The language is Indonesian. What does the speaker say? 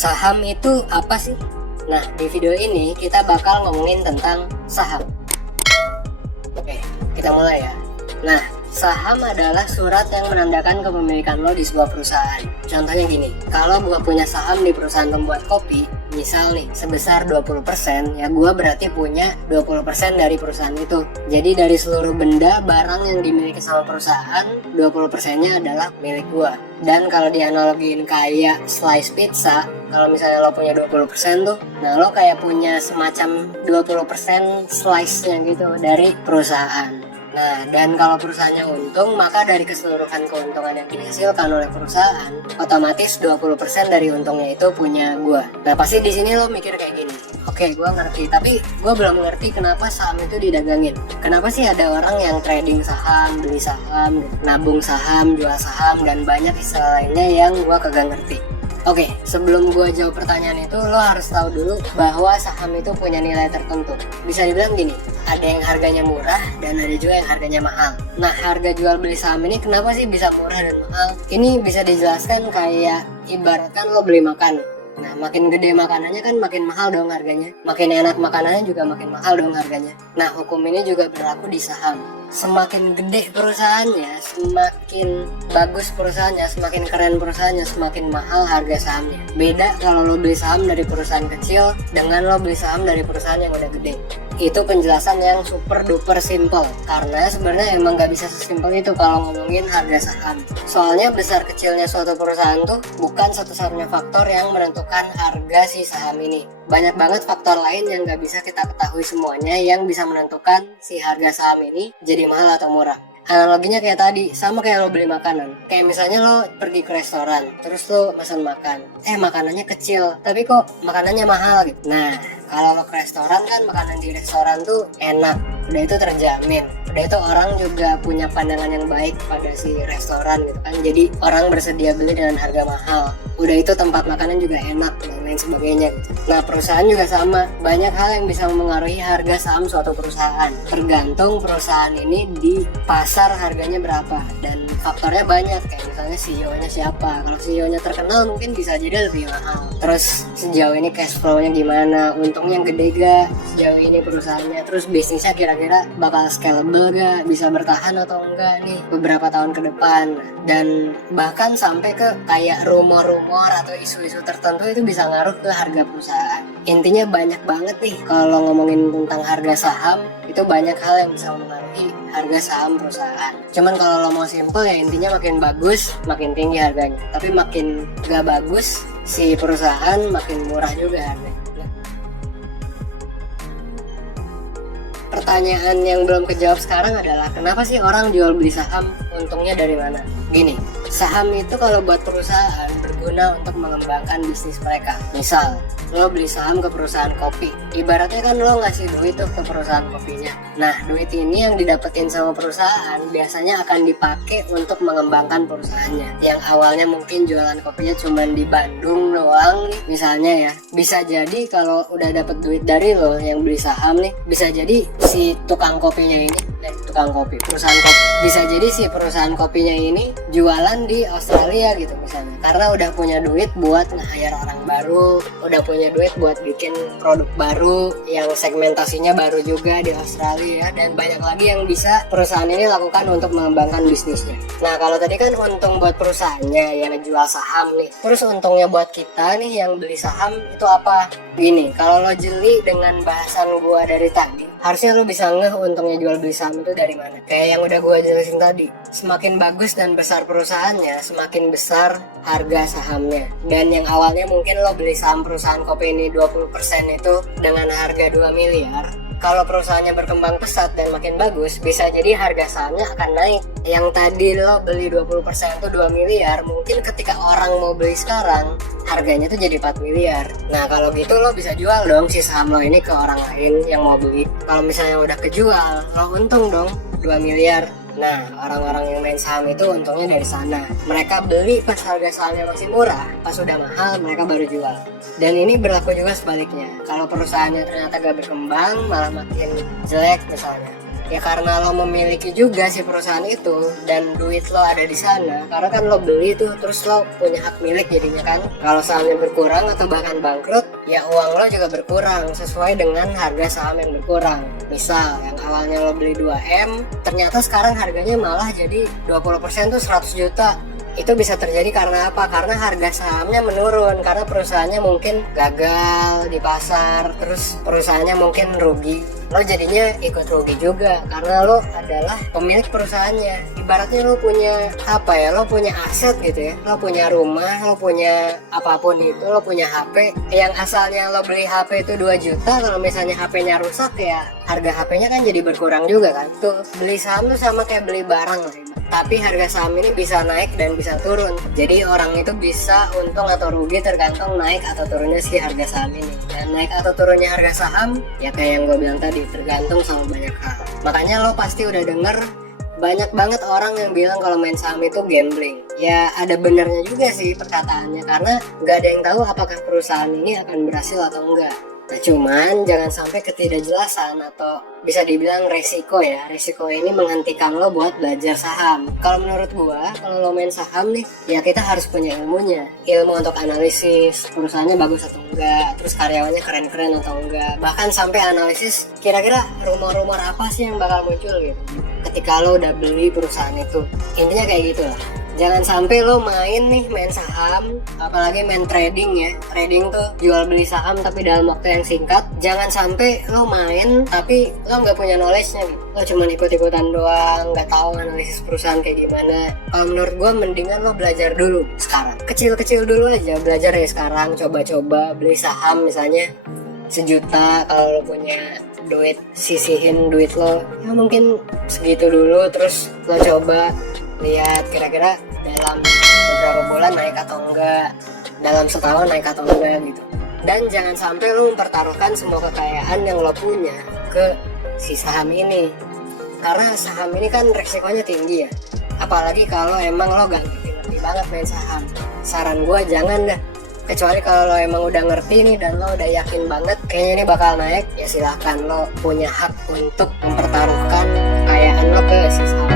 Saham itu apa sih? Nah, di video ini kita bakal ngomongin tentang saham. Oke, kita mulai ya. Nah, saham adalah surat yang menandakan kepemilikan lo di sebuah perusahaan. Contohnya gini, kalau gua punya saham di perusahaan pembuat kopi, misal nih sebesar 20%, ya gua berarti punya 20% dari perusahaan itu. Jadi dari seluruh benda, barang yang dimiliki sama perusahaan, 20%-nya adalah milik gua. Dan kalau dianalogiin kayak slice pizza, kalau misalnya lo punya 20% tuh, nah lo kayak punya semacam 20% slice-nya gitu dari perusahaan. Nah, dan kalau perusahaannya untung, maka dari keseluruhan keuntungan yang dihasilkan oleh perusahaan, otomatis 20% dari untungnya itu punya gua. Nah, pasti di sini lo mikir kayak gini. Oke, gua ngerti, tapi gua belum ngerti kenapa saham itu didagangin. Kenapa sih ada orang yang trading saham, beli saham, nabung saham, jual saham, dan banyak istilah lainnya yang gua kagak ngerti. Oke, sebelum gua jawab pertanyaan itu, lo harus tahu dulu bahwa saham itu punya nilai tertentu. Bisa dibilang gini, ada yang harganya murah dan ada juga yang harganya mahal. Nah, harga jual beli saham ini kenapa sih bisa murah dan mahal? Ini bisa dijelaskan kayak ibaratkan lo beli makan. Nah, makin gede makanannya kan makin mahal dong harganya. Makin enak makanannya juga makin mahal dong harganya. Nah, hukum ini juga berlaku di saham. Semakin gede perusahaannya, semakin bagus perusahaannya, semakin keren perusahaannya, semakin mahal harga sahamnya. Beda kalau lo beli saham dari perusahaan kecil dengan lo beli saham dari perusahaan yang udah gede. Itu penjelasan yang super duper simple, karena sebenarnya emang gak bisa sesimpel itu kalau ngomongin harga saham. Soalnya besar kecilnya suatu perusahaan tuh bukan satu-satunya faktor yang menentukan harga si saham ini. Banyak banget faktor lain yang gak bisa kita ketahui semuanya yang bisa menentukan si harga saham ini jadi mahal atau murah. Analoginya kayak tadi, sama kayak lo beli makanan. Kayak misalnya lo pergi ke restoran, terus lo pesan makan. Makanannya kecil, tapi kok makanannya mahal gitu. Nah, kalau lo ke restoran kan makanan di restoran tuh enak, udah itu terjamin. Udah itu orang juga punya pandangan yang baik pada si restoran gitu kan. Jadi orang bersedia beli dengan harga mahal. Udah itu tempat makanan juga enak dan lain sebagainya gitu. Nah, perusahaan juga sama. Banyak hal yang bisa mempengaruhi harga saham suatu perusahaan. Tergantung perusahaan ini di pasar harganya berapa, dan faktornya banyak, kayak misalnya CEO-nya siapa. Kalau CEO-nya terkenal mungkin bisa jadi lebih mahal. Terus sejauh ini cash flow-nya gimana, untungnya gede gak sejauh ini perusahaannya, terus bisnisnya kira-kira bakal scalable gak, bisa bertahan atau enggak nih beberapa tahun ke depan. Dan bahkan sampai ke kayak rumor-rumor atau isu-isu tertentu itu bisa ngaruh ke harga perusahaan. Intinya banyak banget nih kalau ngomongin tentang harga saham, itu banyak hal yang bisa mempengaruhi harga saham perusahaan. Cuman kalau lo mau simple ya intinya makin bagus makin tinggi harganya, tapi makin gak bagus si perusahaan makin murah juga harganya. Pertanyaan yang belum kejawab sekarang adalah kenapa sih orang jual beli saham, untungnya dari mana? Gini, saham itu kalau buat perusahaan berguna untuk mengembangkan bisnis mereka. Misal, lo beli saham ke perusahaan kopi, ibaratnya kan lo ngasih duit tuh ke perusahaan kopinya. Nah, duit ini yang didapetin sama perusahaan biasanya akan dipakai untuk mengembangkan perusahaannya. Yang awalnya mungkin jualan kopinya cuma di Bandung doang nih, misalnya ya. Bisa jadi kalau udah dapet duit dari lo yang beli saham nih, bisa jadi si tukang kopinya ini, perusahaan kopi, bisa jadi si perusahaan kopinya ini jualan di Australia gitu misalnya, karena udah punya duit buat nge-hire orang baru, udah punya duit buat bikin produk baru yang segmentasinya baru juga di Australia, dan banyak lagi yang bisa perusahaan ini lakukan untuk mengembangkan bisnisnya. Nah, kalau tadi kan untung buat perusahaannya yang jual saham nih, terus untungnya buat kita nih yang beli saham itu apa? Gini, kalau lo jeli dengan bahasan gua dari tadi, harusnya lo bisa ngeh untungnya jual beli saham itu dari mana. Kayak yang udah gua jelasin tadi, semakin bagus dan besar perusahaannya, semakin besar harga sahamnya. Dan yang awalnya mungkin lo beli saham perusahaan kopi ini 20% itu dengan harga 2 miliar, kalau perusahaannya berkembang pesat dan makin bagus, bisa jadi harga sahamnya akan naik. Yang tadi lo beli 20% itu 2 miliar, mungkin ketika orang mau beli sekarang, harganya tuh jadi 4 miliar. Nah, kalau gitu lo bisa jual dong si saham lo ini ke orang lain yang mau beli. Kalau misalnya udah kejual, lo untung dong 2 miliar. Nah, orang-orang yang main saham itu untungnya dari sana. Mereka beli pas harga sahamnya masih murah, pas udah mahal mereka baru jual. Dan ini berlaku juga sebaliknya. Kalau perusahaannya ternyata gak berkembang, malah makin jelek misalnya, Ya karena lo memiliki juga si perusahaan itu dan duit lo ada di sana. Karena kan lo beli tuh, terus lo punya hak milik jadinya kan. Kalau sahamnya berkurang atau bahkan bangkrut, ya uang lo juga berkurang sesuai dengan harga saham yang berkurang. Misal yang awalnya lo beli 2M, ternyata sekarang harganya malah jadi 20% tuh 100 juta. Itu bisa terjadi karena apa? Karena harga sahamnya menurun, karena perusahaannya mungkin gagal di pasar, terus perusahaannya mungkin rugi. Lo jadinya ikut rugi juga karena lo adalah pemilik perusahaannya. Ibaratnya lo punya apa ya? Lo punya aset gitu ya. Lo punya rumah, lo punya apapun itu, lo punya HP. Yang asalnya lo beli HP itu 2 juta, kalau misalnya HP-nya rusak ya harga HP-nya kan jadi berkurang juga kan. Tuh, beli saham tuh sama kayak beli barang lah. Tapi harga saham ini bisa naik dan bisa turun. Jadi orang itu bisa untung atau rugi tergantung naik atau turunnya si harga saham ini. Dan naik atau turunnya harga saham ya kayak yang gue bilang tadi, tergantung sama banyak hal. Makanya lo pasti udah denger banyak banget orang yang bilang kalau main saham itu gambling. Ya ada benernya juga sih perkataannya, karena nggak ada yang tahu apakah perusahaan ini akan berhasil atau enggak. Nah cuman jangan sampai ketidakjelasan atau bisa dibilang resiko ya. Resiko ini menghentikan lo buat belajar saham. Kalau menurut gua, kalau lo main saham nih, ya kita harus punya ilmunya. Ilmu untuk analisis, perusahaannya bagus atau enggak, terus karyawannya keren-keren atau enggak. Bahkan sampai analisis kira-kira rumor-rumor apa sih yang bakal muncul gitu ketika lo udah beli perusahaan itu. Intinya kayak gitu lah. Jangan sampai lo main saham, apalagi main trading ya. Trading tuh jual beli saham tapi dalam waktu yang singkat. Jangan sampai lo main tapi lo nggak punya knowledge-nya gitu. Lo cuma ikut-ikutan doang, nggak tahu analisis perusahaan kayak gimana. Kalau menurut gue mendingan lo belajar dulu sekarang. Kecil-kecil dulu aja, belajar ya sekarang. Coba-coba beli saham misalnya 1 juta, kalau lo punya duit, sisihin duit lo ya mungkin segitu dulu. Terus lo coba lihat kira-kira dalam beberapa bulan naik atau enggak, dalam setahun naik atau enggak gitu. Dan jangan sampai lo mempertaruhkan semua kekayaan yang lo punya ke si saham ini, karena saham ini kan resikonya tinggi ya. Apalagi kalau emang lo gak ngerti banget main saham. Saran gue jangan dah. Kecuali kalau lo emang udah ngerti nih dan lo udah yakin banget kayaknya ini bakal naik, ya silahkan, lo punya hak untuk mempertaruhkan kekayaan lo ke si saham.